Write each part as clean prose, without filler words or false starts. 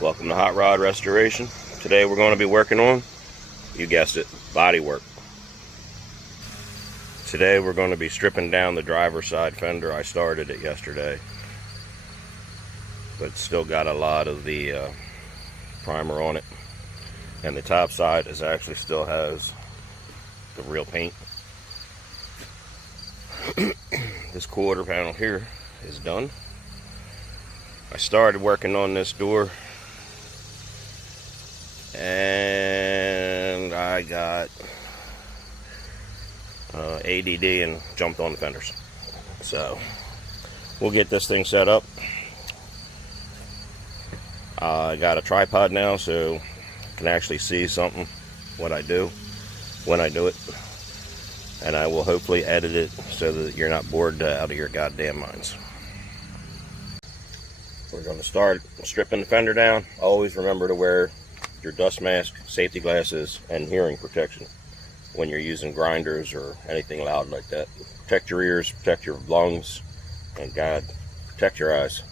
Welcome to Hot Rod Restoration. Today we're going to be working on, you guessed it, body work. Today we're going to be stripping down the driver's side fender. I started it yesterday, but it's still got a lot of the primer on it. And the top side actually still has the real paint. This quarter panel here is done. I started working on this door and I got ADD and jumped on the fenders. So we'll get this thing set up. I got a tripod now so I can actually see something, what I do when I do it. And I will hopefully edit it so that you're not bored out of your goddamn minds. We're going to start stripping the fender down. Always remember to wear your dust mask, safety glasses, and hearing protection when you're using grinders or anything loud like that. Protect your ears, protect your lungs, and God, protect your eyes.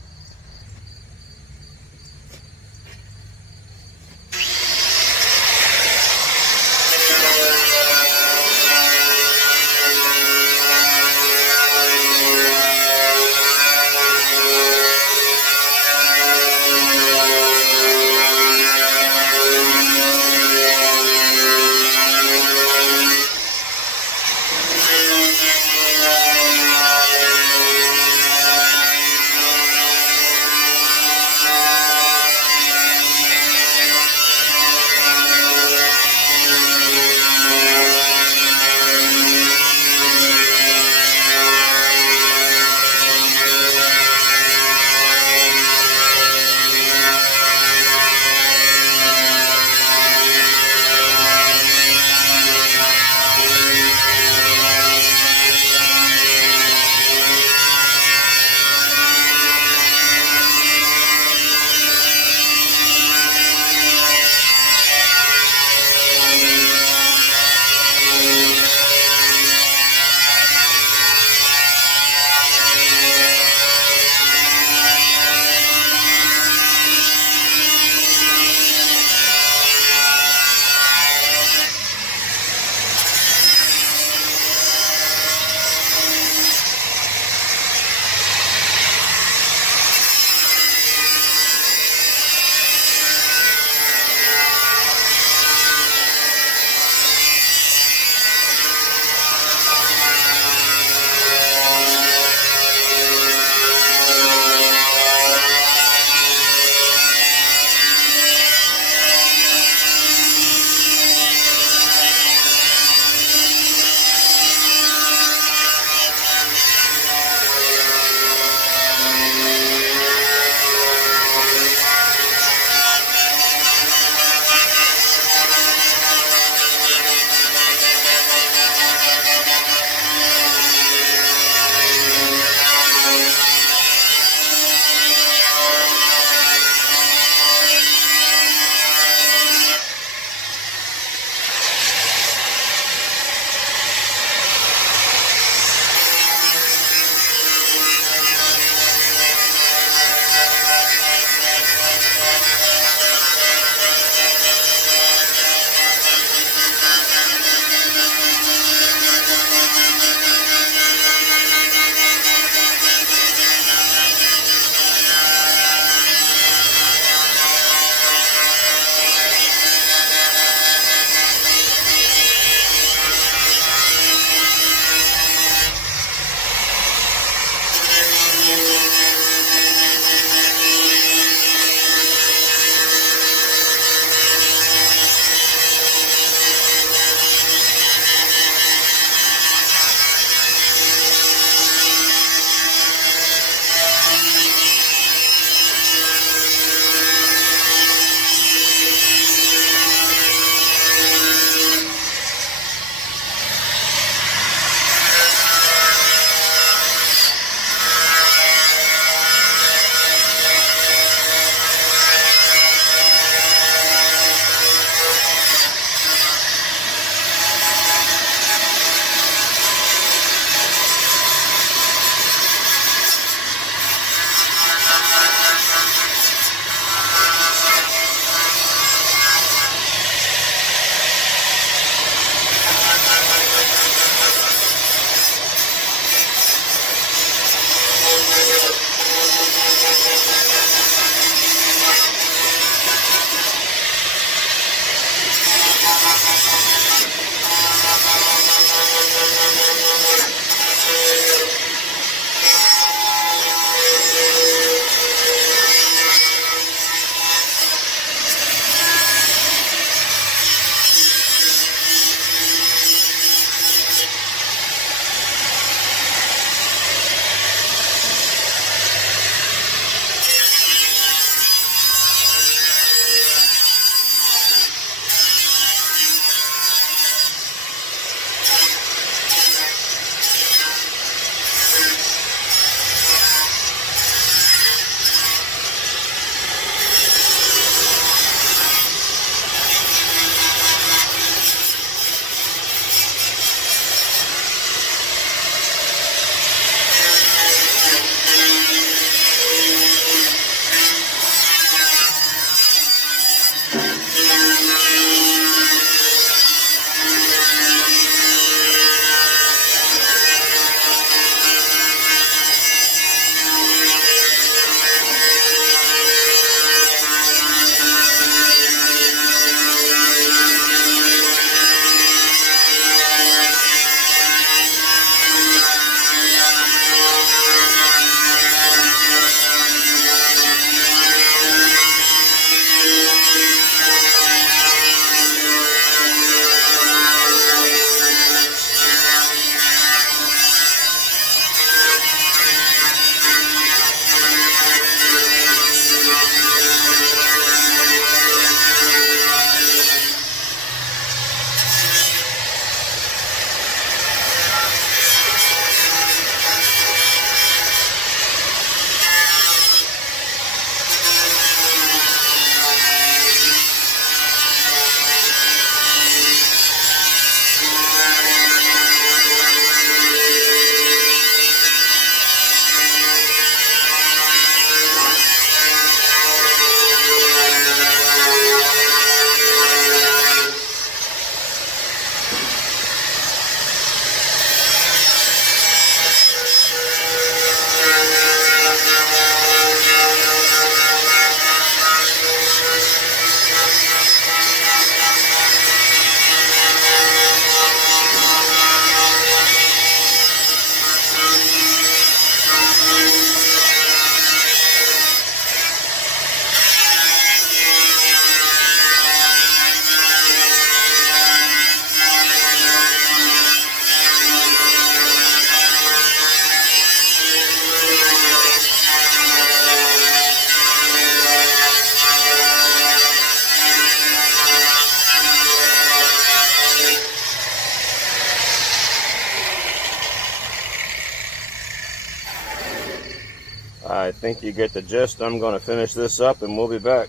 think you get the gist. I'm going to finish this up and we'll be back.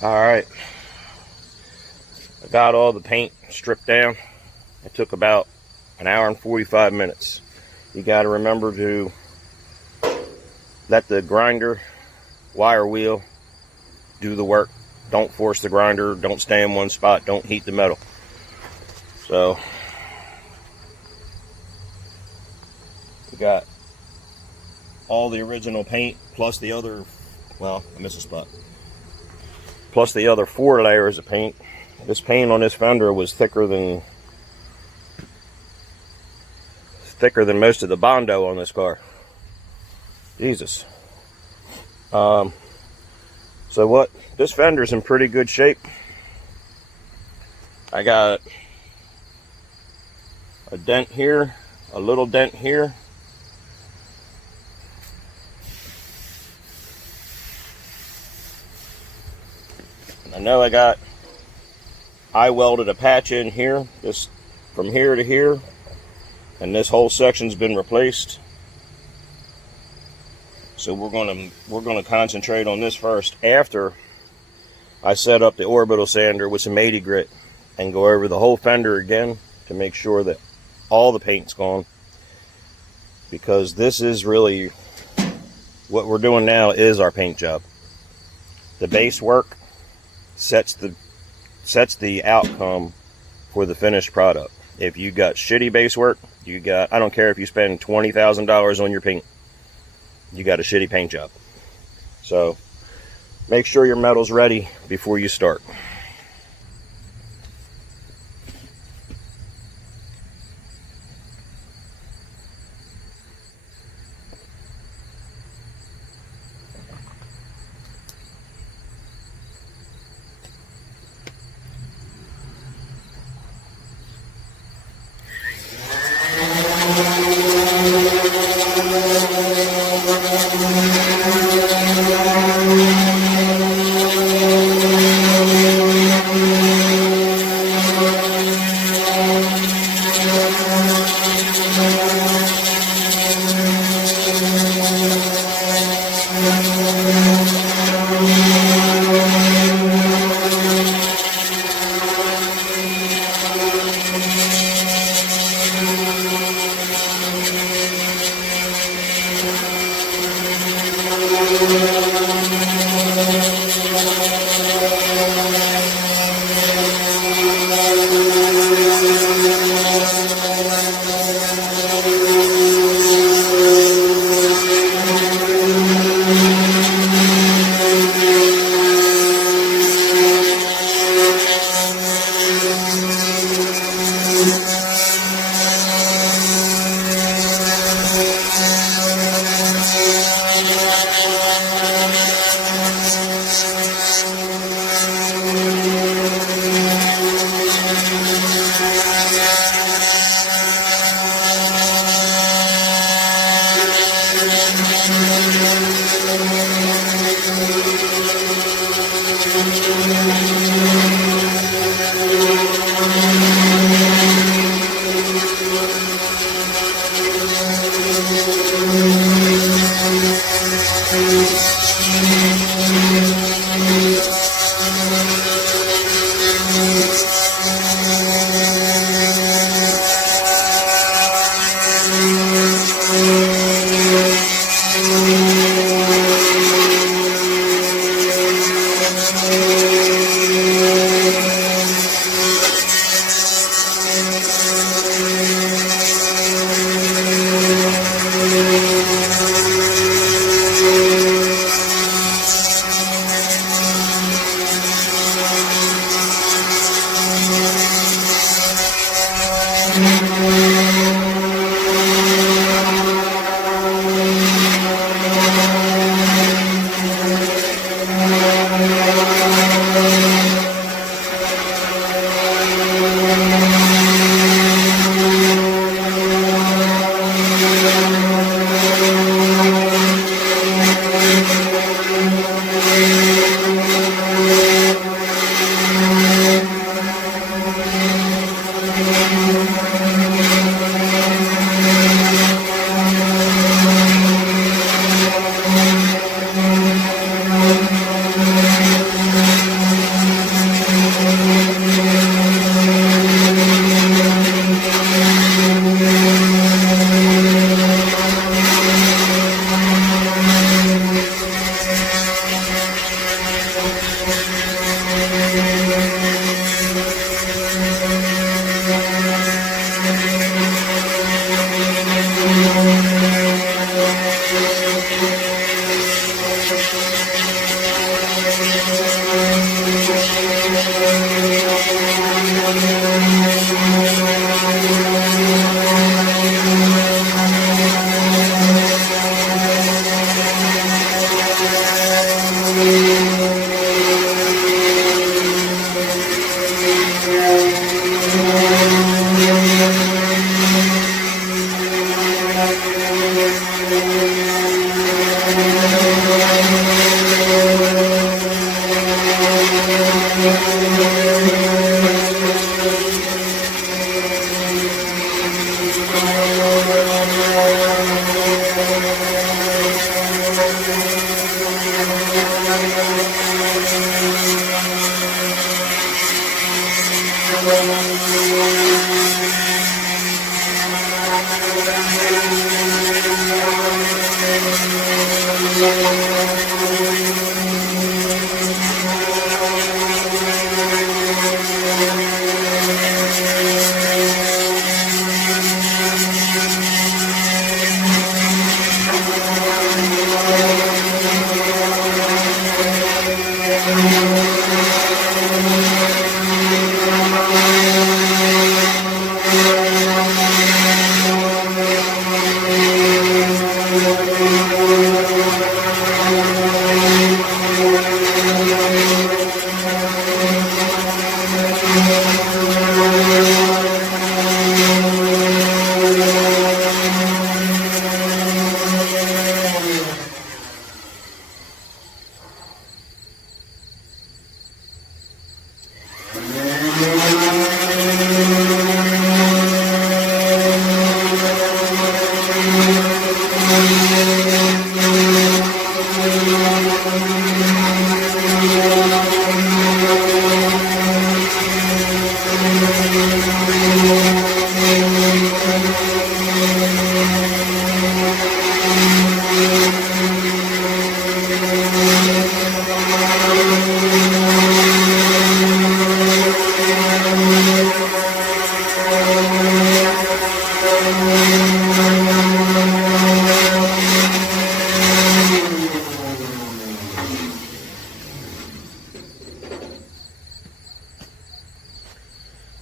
Alright, I got all the paint stripped down. It took about an hour and 45 minutes. You got to remember to let the grinder wire wheel do the work. Don't force the grinder, don't stay in one spot, don't heat the metal. So we got all the original paint plus the other, well, I missed a spot, plus the other 4 layers of paint. This paint on this fender was thicker than most of the Bondo on this car. Jesus. So what, this fender's in pretty good shape. I got a dent here, a little dent here. I know I welded a patch in here, just from here to here, and this whole section's been replaced. So we're gonna concentrate on this first after I set up the orbital sander with some 80 grit and go over the whole fender again to make sure that all the paint's gone, because this is really what we're doing now is our paint job. The base work sets the outcome for the finished product. If you got shitty base work, I don't care if you spend $20,000 on your paint, you got a shitty paint job. So make sure your metal's ready before you start.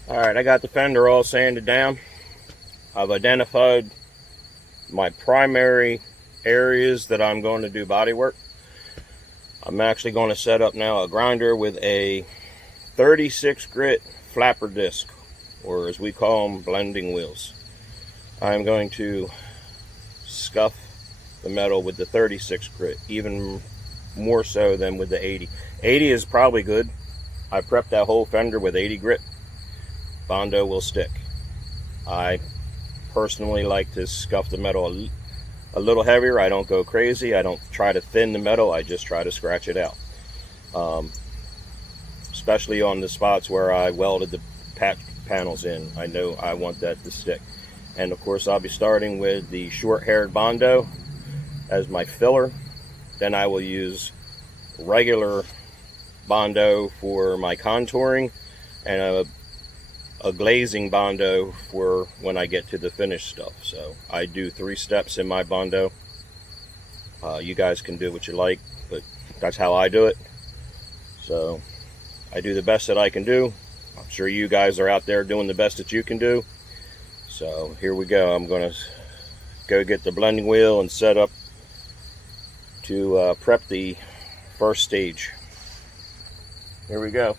Alright, I got the fender all sanded down. I've identified my primary areas that I'm going to do body work. I'm actually going to set up now a grinder with a 36 grit flapper disc, or as we call them, blending wheels. I'm going to scuff the metal with the 36 grit, even more so than with the 80. 80 is probably good. I prepped that whole fender with 80 grit. Bondo will stick. I personally like to scuff the metal a little heavier. I don't go crazy. I don't try to thin the metal. I just try to scratch it out. Especially on the spots where I welded the patch panels in. I know I want that to stick. And of course I'll be starting with the short-haired Bondo as my filler. Then I will use regular Bondo for my contouring, and a glazing Bondo for when I get to the finished stuff. So I do 3 steps in my Bondo. You guys can do what you like, but that's how I do it. So I do the best that I can do. I'm sure you guys are out there doing the best that you can do. So here we go. I'm going to go get the blending wheel and set up to prep the first stage. Here we go.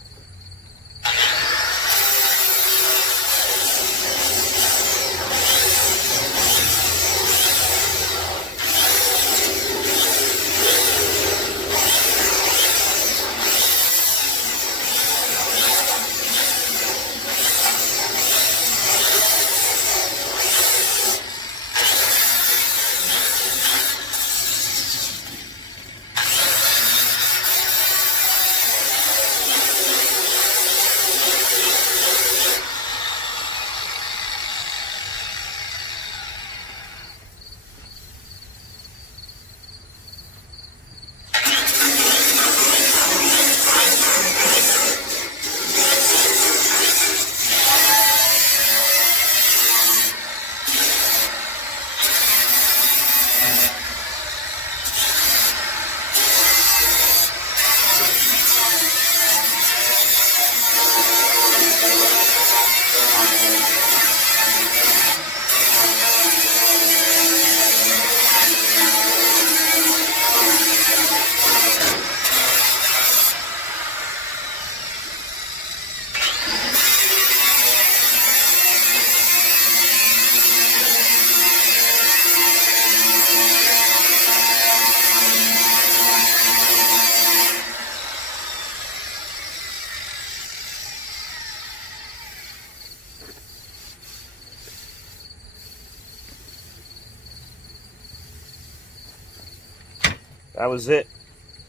That was it.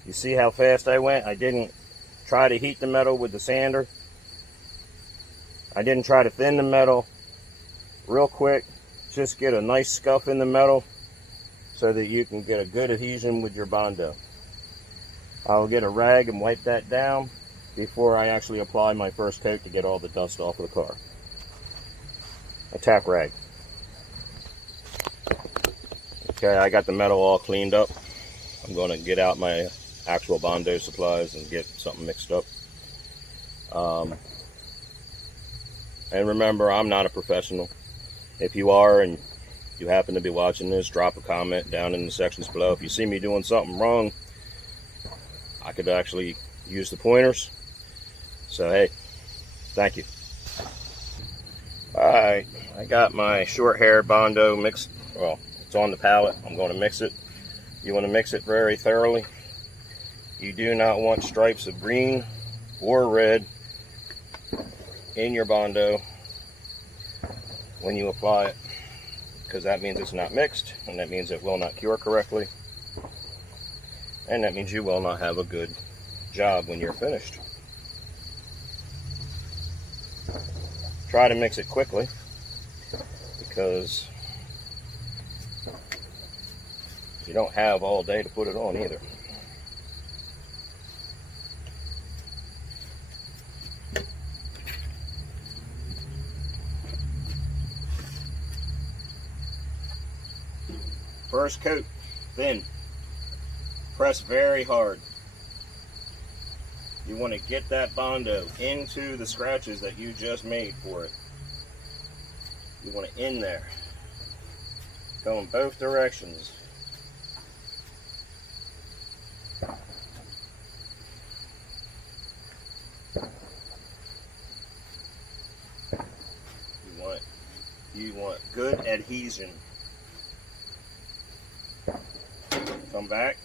You see how fast I went? I didn't try to heat the metal with the sander. I didn't try to thin the metal. Real quick, just get a nice scuff in the metal so that you can get a good adhesion with your Bondo. I'll get a rag and wipe that down before I actually apply my first coat to get all the dust off of the car. A tack rag. Okay, I got the metal all cleaned up. I'm going to get out my actual Bondo supplies and get something mixed up. And remember, I'm not a professional. If you are and you happen to be watching this, drop a comment down in the sections below. If you see me doing something wrong, I could actually use the pointers. So hey, thank you. Alright, I got my short hair Bondo mixed. Well, it's on the pallet. I'm going to mix it. You want to mix it very thoroughly. You do not want stripes of green or red in your Bondo when you apply it, because that means it's not mixed, and that means it will not cure correctly, and that means you will not have a good job when you're finished. Try to mix it quickly, because you don't have all day to put it on either. First coat, thin. Press very hard. You want to get that Bondo into the scratches that you just made for it. You want it in there. Go in both directions. You want good adhesion. Come back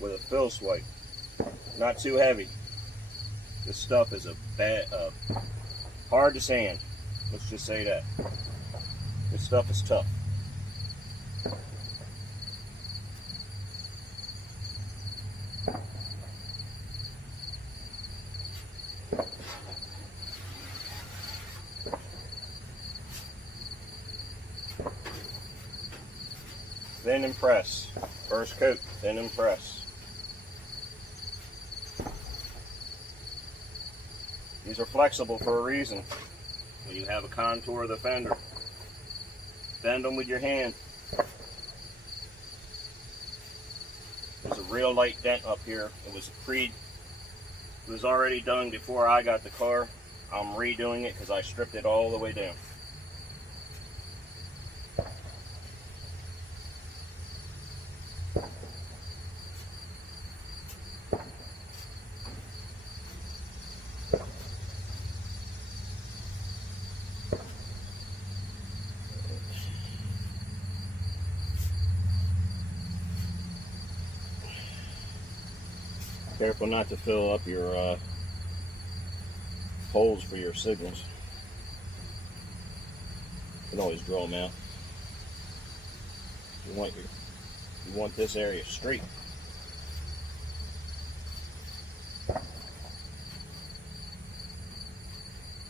with a fill swipe. Not too heavy. This stuff is hard to sand. Let's just say that. This stuff is tough. Thin and press. First coat, thin and press. These are flexible for a reason. When you have a contour of the fender, bend them with your hand. There's a real light dent up here. It was already done before I got the car. I'm redoing it because I stripped it all the way down. Careful not to fill up your holes for your signals. You can always drill them out. You want this area straight.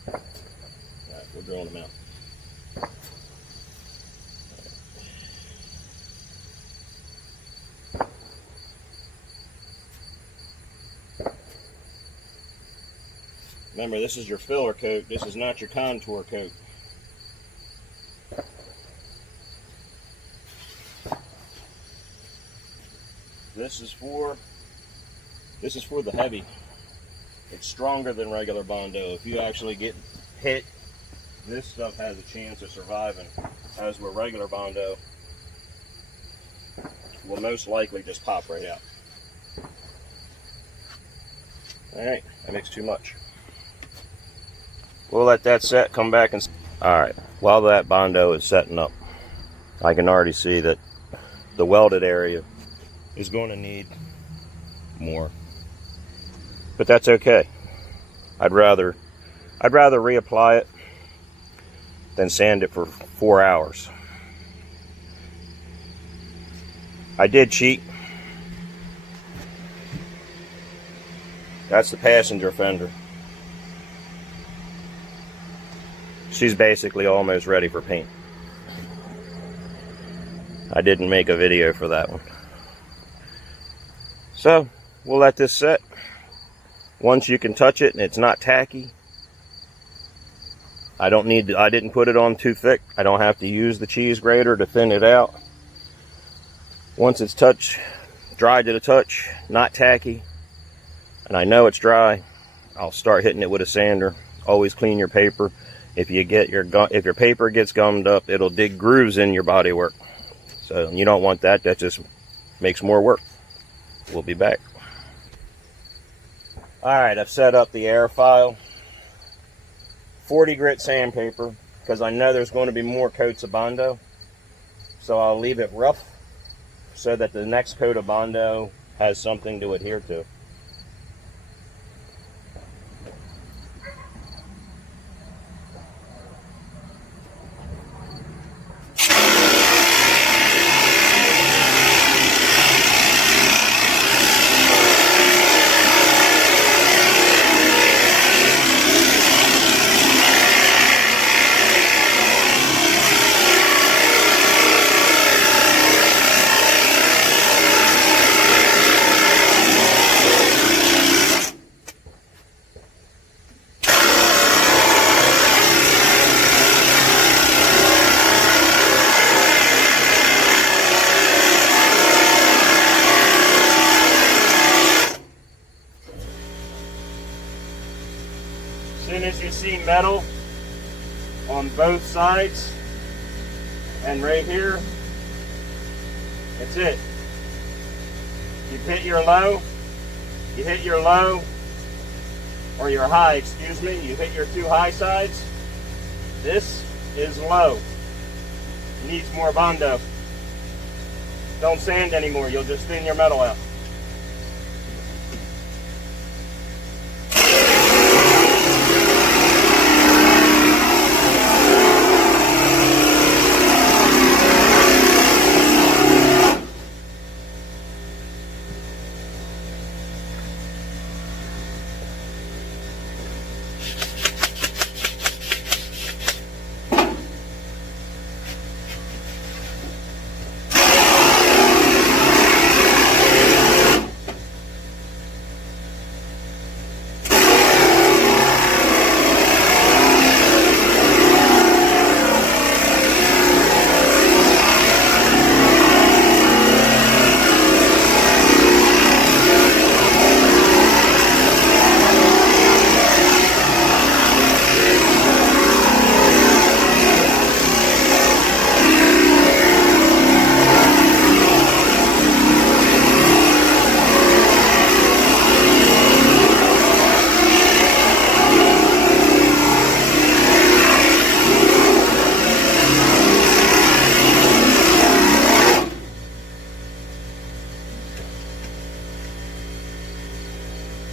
Alright, we're drilling them out. Remember, this is your filler coat. This is not your contour coat. This is for the heavy. It's stronger than regular Bondo. If you actually get hit, this stuff has a chance of surviving. As with regular Bondo, will most likely just pop right out. Alright, I mixed too much. We'll let that set, come back and... Alright, while that Bondo is setting up, I can already see that the welded area is going to need more. But that's okay. I'd rather reapply it than sand it for 4 hours. I did cheat. That's the passenger fender. She's basically almost ready for paint. I didn't make a video for that one. So we'll let this set. Once you can touch it and it's not tacky, I didn't put it on too thick. I don't have to use the cheese grater to thin it out. Once it's dry to the touch, not tacky, and I know it's dry, I'll start hitting it with a sander. Always clean your paper. If your paper gets gummed up, it'll dig grooves in your bodywork. So you don't want that. That just makes more work. We'll be back. Alright, I've set up the air file. 40 grit sandpaper, because I know there's going to be more coats of Bondo. So I'll leave it rough so that the next coat of Bondo has something to adhere to. As soon as you see metal on both sides and right here, that's it. You hit your low, or your high, excuse me, you hit your two high sides. This is low. Needs more Bondo. Don't sand anymore, you'll just thin your metal out.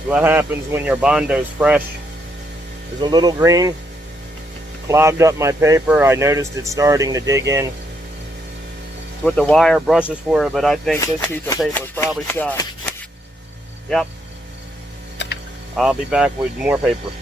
What happens when your Bondo's fresh is a little green, clogged up my paper. I noticed it starting to dig in. It's what the wire brushes for, but I think this piece of paper is probably shot. Yep. I'll be back with more paper.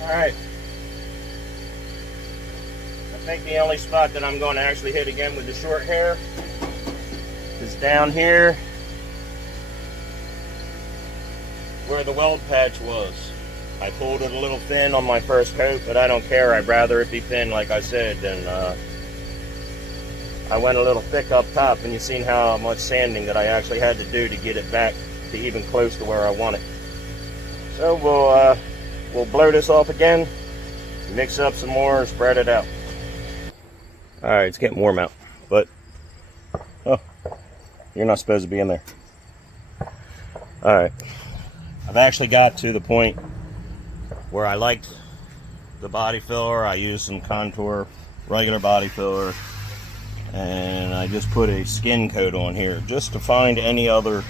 Alright. I think the only spot that I'm going to actually hit again with the short hair is down here where the weld patch was. I pulled it a little thin on my first coat, but I don't care. I'd rather it be thin, like I said, than I went a little thick up top, and you've seen how much sanding that I actually had to do to get it back to even close to where I want it. So we'll blow this off again, mix up some more, and spread it out. All right, it's getting warm out, but oh, you're not supposed to be in there. All right, I've actually got to the point where I liked the body filler. I used some Contour regular body filler, and I just put a skin coat on here just to find any other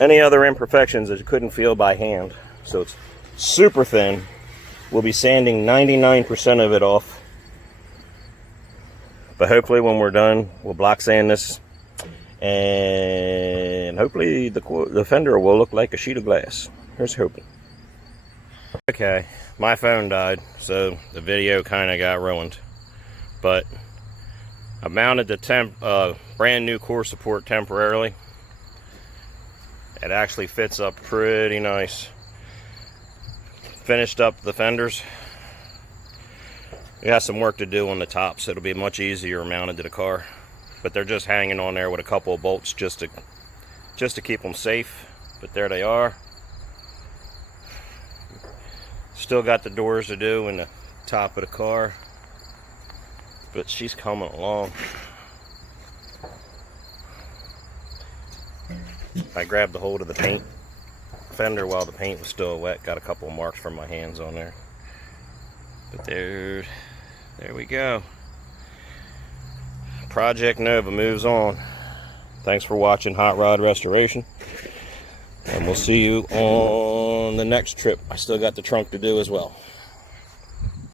imperfections that you couldn't feel by hand. So it's super thin. We'll be sanding 99% of it off, but hopefully when we're done, we'll block sand this, and hopefully the fender will look like a sheet of glass. Here's hoping. Okay, my phone died, so the video kind of got ruined, but I mounted the brand new core support temporarily. It actually fits up pretty nice. Finished up the fenders. We got some work to do on the top, so it'll be much easier mounted to the car. But they're just hanging on there with a couple of bolts just to keep them safe. But there they are. Still got the doors to do in the top of the car, but she's coming along. I grabbed the hold of the paint fender while the paint was still wet. Got a couple of marks from my hands on there. But there we go. Project Nova moves on. Thanks for watching Hot Rod Restoration, and we'll see you on the next trip. I still got the trunk to do as well.